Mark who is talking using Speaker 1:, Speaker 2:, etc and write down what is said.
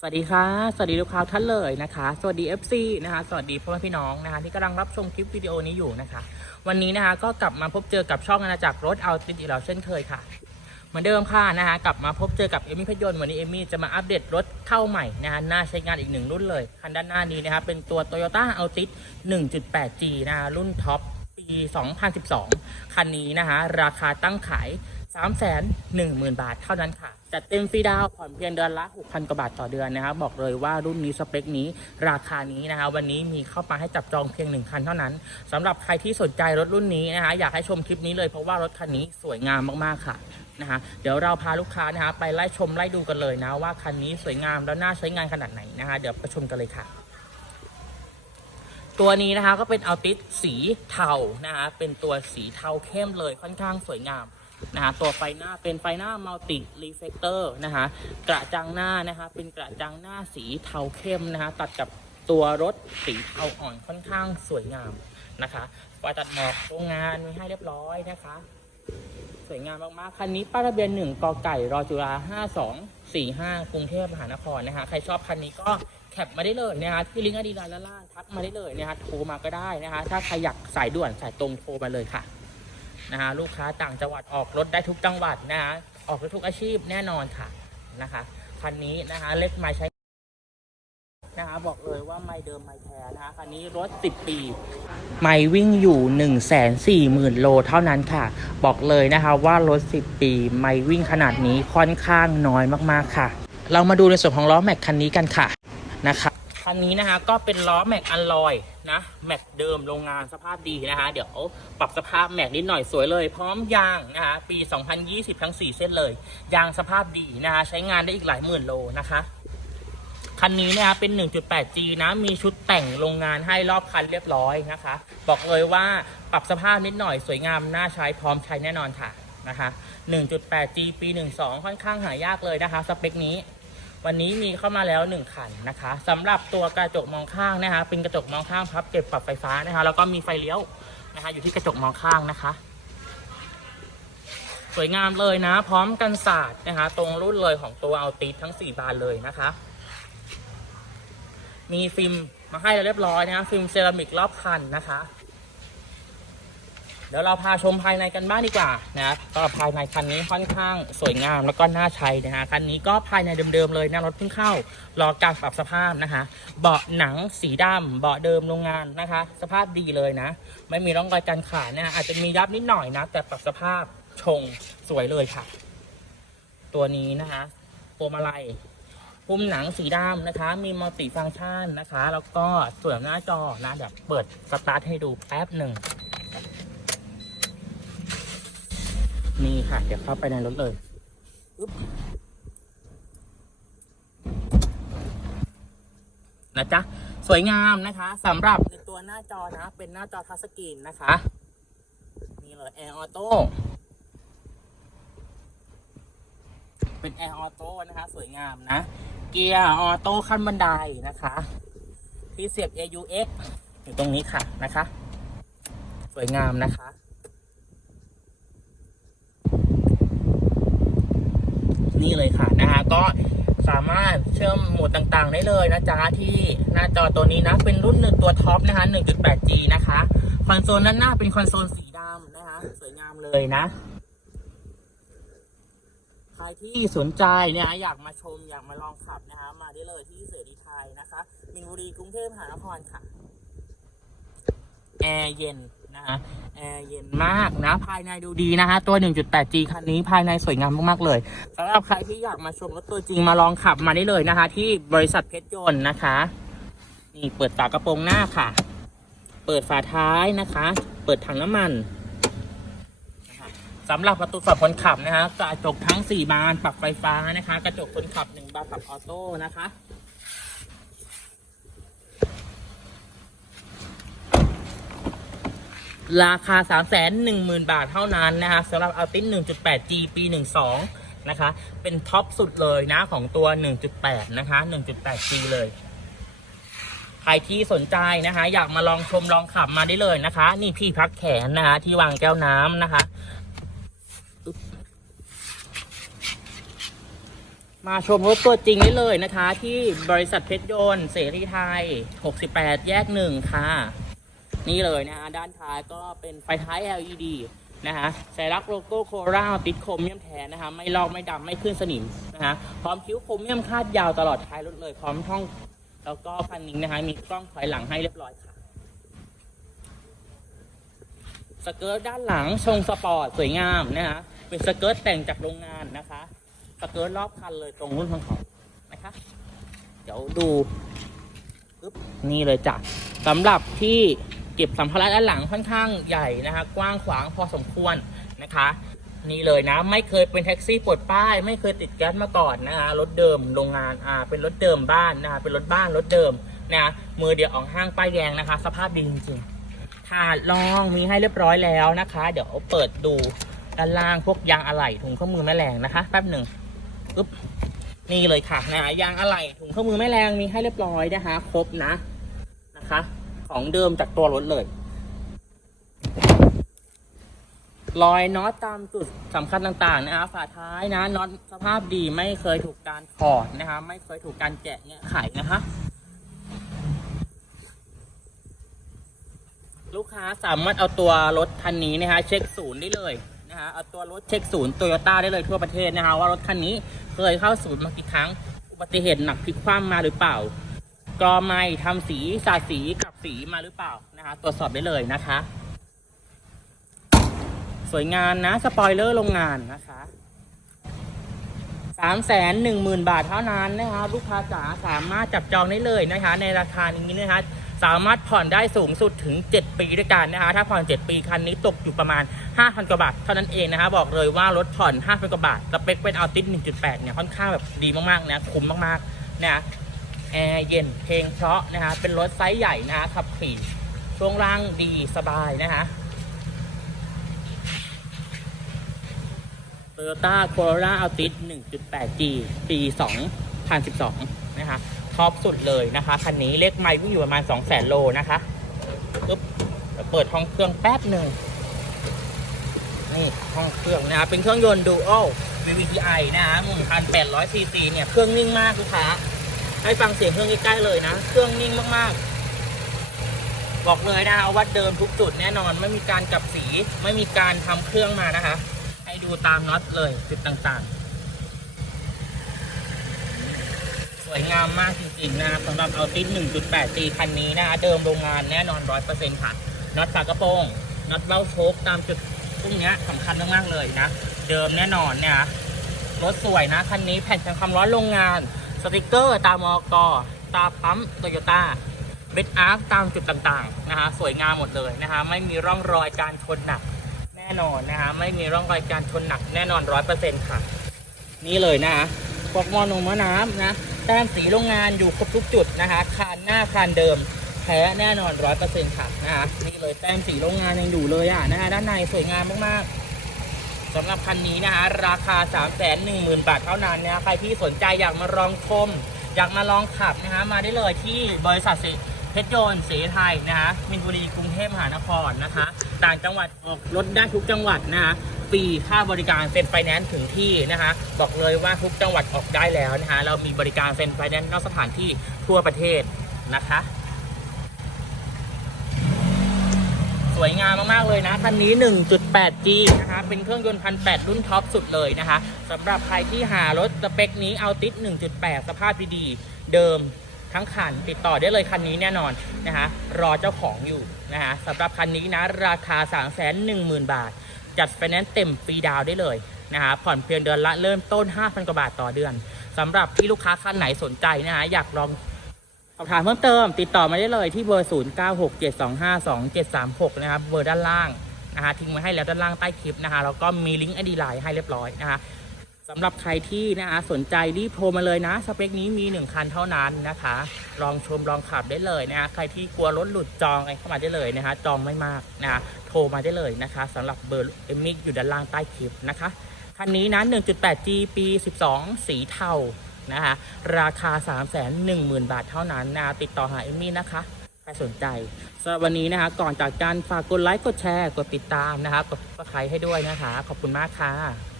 Speaker 1: สวัสดีค่ะ สวัสดีลูกค้าท่านเลยนะคะ สวัสดี FC นะคะ สวัสดีพ่อแม่พี่น้องนะคะที่กำลังรับชมคลิปวิดีโอนี้อยู่นะคะ วันนี้นะคะก็กลับมาพบเจอกับช่องอาณาจักรรถเอาติดอีกแล้วเช่นเคยค่ะ เหมือนเดิมค่ะนะคะกลับมาพบเจอกับเอมี่พยนต์วันนี้เอมี่จะมาอัปเดตรถเข้าใหม่นะคะน่าใช้งานอีกหนึ่งรุ่นเลย คันด้านหน้านี้นะคะเป็นตัว Toyota Altis 1.8G นะคะรุ่นท็อป ปี 2012 คันนี้นะคะราคาตั้งขาย 310,000 บาทเท่านั้นค่ะ จัดเต็มฟรีดาวผ่อนเพียงเดือนละ 6,000 กว่าบาทต่อเดือนนะครับบอกเลยว่ารุ่นนี้สเปคนี้ราคานี้นะคะวันนี้มีเข้ามาให้จับจองเพียง 1 คันเท่านั้นสำหรับใครที่สนใจรถรุ่นนี้นะคะอยากให้ชมคลิปนี้เลยเพราะว่ารถคันนี้สวยงามมากๆค่ะนะคะเดี๋ยวเราพาลูกค้านะคะไปไล่ชมไล่ดูกันเลยนะว่าคันนี้สวยงามแล้วน่าใช้งานขนาดไหนนะคะเดี๋ยวไปชมกันเลยค่ะ ตัวนี้นะคะก็เป็นอัลติสสีเทานะคะเป็นตัวสีเทาเข้มเลยค่อนข้างสวยงามนะคะตัวไฟหน้าเป็นไฟหน้ามัลติรีเฟกเตอร์นะคะกระจังหน้านะคะเป็นกระจังหน้าสีเทาเข้มนะคะตัดกับตัวรถสีเทาอ่อนค่อนข้างสวยงามนะคะไฟตัดหมอกโรงงานมีให้เรียบร้อยนะคะ สวยงามมากๆ คันนี้ป้ายทะเบียนหนึ่งกไก่รอจุฬาห้าสองสี่ห้ากรุงเทพมหานครนะคะ ใครชอบคันนี้ก็แคปมาได้เลยนะคะที่ลิงก์อดีไลน์ด้านล่างทักมาได้เลยนะคะโทรมาก็ได้นะคะ ถ้าใครอยากสายด่วนสายตรงโทรมาเลยค่ะนะคะลูกค้าต่างจังหวัดออกรถได้ทุกจังหวัดนะคะออกได้ทุกอาชีพแน่นอนค่ะนะคะคันนี้นะคะเล็กไม้ใช้ นะคะบอกเลยว่าไม่เดิมไม่แท้นะคะคันนี้รถ 10 ปี ไม่วิ่งอยู่ 1 4 0 0 0 0 โลเท่านั้นค่ะ บอกเลยนะคะว่ารถ 10 ปี ไม่วิ่งขนาดนี้ค่อนข้างน้อยมากๆค่ะ เรามาดูในส่วนของล้อแม็กคันนี้กันค่ะนะคะคันนี้นะคะก็เป็นล้อแม็กอันลอยนะแม็กเดิมโรงงานสภาพดีนะคะ เดี๋ยวปรับสภาพแม็กนิดหน่อยสวยเลย พร้อมยางนะคะปี 2020 ทั้ง 4 เส้นเลย ยางสภาพดีนะคะใช้งานได้อีกหลายหมื่นโลนะคะ คันนี้เนี่ยเป็น 1.8G นะมีชุดแต่งโรงงานให้รอบคันเรียบร้อยนะคะ บอกเลยว่าปรับสภาพนิดหน่อยสวยงามน่าใช้พร้อมใช้แน่นอนค่ะนะคะ 1.8G ปี 12 ค่อนข้างหายากเลยนะคะ สเปคนี้ วันนี้มีเข้ามาแล้ว 1 คันนะคะสำหรับตัวกระจกมองข้างนะคะเป็นกระจกมองข้างพับเก็บปรับไฟฟ้านะคะ แล้วก็มีไฟเลี้ยวนะคะอยู่ที่กระจกมองข้างนะคะ สวยงามเลยนะ พร้อมกันศาสตร์นะคะ ตรงรุ่นเลยของตัวเอาติดทั้ง 4 บานเลยนะคะ มีฟิล์มมาให้เราเรียบร้อยนะฟิล์มเซรามิกรอบคันนะคะ เดี๋ยวเราพาชมภายในกันบ้างดีกว่านะก็ภายในคันนี้ค่อนข้างสวยงามแล้วก็น่าใช้นะฮะคันนี้ก็ภายในเดิมๆเลยนะรถเพิ่งเข้ารอการปรับสภาพนะคะ เบาะหนังสีดำเบาะเดิมโรงงานนะคะ สภาพดีเลยนะ ไม่มีร่องรอยการขาดนะะอาจจะมียับนิดหน่อยนะ แต่ปรับสภาพชงสวยเลยค่ะ ตัวนี้นะคะพวงมาลัย ปุ่มหนังสีดำนะคะ มีมัลติฟังก์ชันนะคะ แล้วก็ส่วนหน้าจอนะเดี๋ยวเปิดสตาร์ทให้ดูแป๊บหนึ่งนี่ค่ะ เดี๋ยวเข้าไปในรถเลยนะจ๊ะ สวยงามนะคะสำหรับในตัวหน้าจอนะ เป็นหน้าจอทัชสกรีนนะคะนี่เลยแอร์ออโต้เป็นแอร์ออโต้นะคะ สวยงามนะ เกียร์ออโต้ขั้นบันไดนะคะ ที่เสียบ AUX อยู่ตรงนี้ค่ะนะคะ สวยงามนะคะ นี่เลยค่ะนะคะก็สามารถเชื่อมโหมดต่างๆ ได้เลยนะจ๊ะที่หน้าจอตัวนี้นะ เป็นรุ่นหนึ่งตัวท็อปนะคะ 1.8G นะคะ คอนโซลด้านหน้าเป็นคอนโซลสีดำนะคะ สวยงามเลยนะ ใครที่สนใจเนี่ยอยากมาชมอยากมาลองขับนะคะ มาได้เลยที่เสรีไทยนะคะมินบุรีกรุงเทพมหานครค่ะแอร์เย็นนะคะแอร์เย็นมากนะ ภายในดูดีนะคะตัว 1.8G คันนี้ภายในสวยงามมาก ๆ เลยสำหรับใครที่อยากมาชมรถตัวจริงมาลองขับมาได้เลยนะคะ ที่บริษัทเพชรยนต์นะคะ นี่เปิดฝากระโปรงหน้าค่ะ เปิดฝาท้ายนะคะ เปิดถังน้ำมัน สำหรับประตูฝั่งคนขับนะคะกระจกทั้ง 4 บานปรับไฟฟ้านะคะ กระจกคนขับ 1 บานปรับออโต้นะคะราคา 3 1 0 0 0 0 บาทเท่านั้นนะคะสำหรับ Altis 1.8G ปี 12 นะคะ เป็นท็อปสุดเลยนะของตัว 1.8 นะคะ 1.8G เลย ใครที่สนใจนะคะ อยากมาลองชมลองขับมาได้เลยนะคะ นี่พี่พักแขนนะคะ ที่วางแก้วน้ำนะคะ มาชมรถตัวจริงได้เลยนะคะ ที่บริษัทเพชรยนต์เสรีไทย 68 แยกหนึ่งค่ะ นี่เลยนะฮะด้านท้ายก็เป็นไฟท้าย LED นะคะสัญลักษณ์โลโก้โคราติดโครเมียมแทนนะคะ ไม่ลอกไม่ดำไม่ขึ้นสนิมนะคะพร้อมคิ้วโครเมียมคาดยาวตลอดท้ายรถเลยพร้อมท่อง แล้วก็คันนี้นะคะ มีกล้องถอยหลังให้เรียบร้อยค่ะ สเกิร์ตด้านหลังทรงสปอร์ตสวยงามนะคะเป็นสเกิร์ตแต่งจากโรงงานนะคะ สเกิร์ตรอบคันเลยตรงรุ่นของเขานะคะ เดี๋ยวดูปึ๊บนี่เลยจ้ะสำหรับที่เก็บสัมภาระด้านหลังค่อนข้างใหญ่นะคะ กว้างขวางพอสมควรนะคะ นี่เลยนะ ไม่เคยเป็นแท็กซี่ปลดป้าย ไม่เคยติดแก๊สมาก่อนนะคะรถเดิมโรงงานอ่าเป็นรถเดิมบ้านนะคะเป็นรถบ้านรถเดิมนะมือเดียวออกห้างป้ายแดงนะคะ สภาพดีจริงๆถาดรองมีให้เรียบร้อยแล้วนะคะ เดี๋ยวเปิดดูด้านล่างพวกยางอะไหล่ถุงเครื่องมือแม่แรงนะคะแป๊บหนึ่ง ปึ๊บนี่เลยค่ะนะยางอะไหล่ถุงเครื่องมือแม่แรงมีให้เรียบร้อยนะคะ ครบนะนะคะ ของเดิมจากตัวรถเลยรอยน็อตตามจุดสำคัญต่างๆนะคะฝาท้ายนะน็อตสภาพดีไม่เคยถูกการถอดนะคะ ไม่เคยถูกการแกะเนี่ยไขนะคะ ลูกค้าสามารถเอาตัวรถคันนี้นะคะ เช็คศูนย์ได้เลย นะเอาตัวรถเช็คศูนย์โตโยต้าได้เลยทั่วประเทศนะคะว่ารถคันนี้เคยเข้าศูนย์มากี่ครั้งอุบัติเหตุหนักพลิกคว่ำมาหรือเปล่าก็ไม่ทำสีสาดสีกับสีมาหรือเปล่านะคะตรวจสอบได้เลยนะคะ สวยงามนะสปอยเลอร์โรงงานนะคะสามแสนหนึ่งหมื่นบาทเท่านั้นนะคะลูกค้าจ๋าสามารถจับจองได้เลยนะคะ ในราคานี้นะคะ สามารถผ่อนได้สูงสุดถึง 7 ปีด้วยกันนะคะถ้าผ่อน 7 ปีคันนี้ตกอยู่ประมาณ 5,000 กว่าบาทเท่านั้นเองนะคะบอกเลยว่ารถผ่อน 5,000 กว่าบาทสเปคเป็นอัลติส1.8 เนี่ยค่อนข้างแบบดีมากๆนะคุ้มมากๆนะแอร์เย็นเพลงเพราะนะคะเป็นรถไซส์ใหญ่นะคะขับขี่ช่วงล่างดีสบายนะคะ Toyota Corolla Altis 1.8G ปี 2012 นะคะ ท็อปสุดเลยนะคะคันนี้เลขไมล์วิ่งอยู่ประมาณ 2 0 0 0 0โลนะคะปึ๊บเปิดห้องเครื่องแป๊บหนึ่งนี่ห้องเครื่องนะคะเป็นเครื่องยนต์ Dual VVTi นะคะ1,800 cc เนี่ยเครื่องนิ่งมากลูกค้าให้ฟังเสียงเครื่องใกล้ๆเลยนะ เครื่องนิ่งมากๆ บอกเลยนะคะว่าเดิมทุกจุดแน่นอนไม่มีการกลับสีไม่มีการทำเครื่องมานะคะ ให้ดูตามน็อตเลยจุดต่างๆ ส วยงามมากจริงๆนะครับสำหรับเอาติส1.8 g คันนี้นะเดิมโรงงานแน่นอน 100%ค่ะน็อตฝากระโปรงน็อตเบ้าโชคตามจุดพวกเนี้ยสำคัญมากๆเลยนะ เดิมแน่นอนเนี่ยรถสวยนะ คันนี้แผ่นกันความร้อนโรงงาน สติกเกอร์ ตามอกตาปั๊มโตโยต้าเบดอาร์ตามจุดต่างๆนะคะสวยงามหมดเลยนะคะไม่มีร่องรอยการชนหนักแน่นอนนะคะไม่มีร่องรอยการชนหนักแน่นอนร้อยเปอร์เซ็นต์ค่ะ นี่เลยนะคะพวกมอนงมอน้ำนะ แต้มสีโรงงานอยู่ครบทุกจุดนะคะคานหน้าคานเดิมแท้แน่นอนร้อยเปอร์เซ็นต์ค่ะนะคะนี่เลยแต้มสีโรงงานยังอยู่เลยอะนะคะด้านในสวยงามมากๆสำหรับคันนี้นะคะราคา 3 1 0 0 0 0 บาทเท่านั้นนะใครที่สนใจอยากมาลองชมอยากมาลองขับนะคะมาได้เลยที่บริษัทสิ ชรยนสีไทยนะคะมินบุรีกรุงเทพมหานครนะคะ ต่างจังหวัดออกรถได้ทุกจังหวัดนะคะฟรีค่าบริการเซ็นไฟแนนซ์ถึงที่นะคะ บอกเลยว่าทุกจังหวัดออกได้แล้วนะคะเรามีบริการเซ็นไฟแนนซ์นอกสถานที่ทั่วประเทศนะคะ สวยงามมากๆเลยนะคันนี้ 1.8G นะคะ เป็นเครื่องยนต์พันแรุ่นท็อปสุดเลยนะคะสำหรับใครที่หารถสเปคนี้เอาติด 1.8 สภาพดีๆเดิม ทั้งคันติดต่อได้เลยคันนี้แน่นอนนะคะรอเจ้าของอยู่นะคะสำหรับคันนี้นะราคา 310,000 บาท จัดไฟแนนซ์เต็มฟรีดาวได้เลยนะคะผ่อนเพียงเดือนละเริ่มต้น 5,000 กว่าบาทต่อเดือนสำหรับที่ลูกค้าคันไหนสนใจนะคะอยากลองสอบถามเพิ่มเติม ติดต่อมาได้เลยที่เบอร์ 0 9 6 7 2 5 2 7 3 6 นะครับเบอร์ด้านล่างนะคะทิ้งไว้ให้แล้วด้านล่างใต้คลิปนะคะแล้วก็มีลิงก์ไอดีไลน์ให้เรียบร้อยนะคะ สำหรับใครที่นะคะสนใจรีบโทรมาเลยนะ สเปคนี้มี 1 คันเท่านั้นนะคะ ลองชมลองขับได้เลยนะคะใครที่กลัวรถหลุดจองอะไรเข้ามาได้เลยนะคะ จองไม่มากนะคะโทรมาได้เลยนะคะสำหรับเบอร์เอมิกอยู่ด้านล่างใต้คลิปนะคะ คันนี้นะ 1.8G ปี 12 สีเทานะคะราคา 3 1 0 0 0 0 บาทเท่านั้นนะติดต่อหาเอมมี่นะคะใครสนใจสำหรับวันนี้นะคะก่อนจากการฝากกดไลค์กดแชร์กดติดตามนะคะกดติดตามให้ด้วยนะคะ ขอบคุณมากค่ะ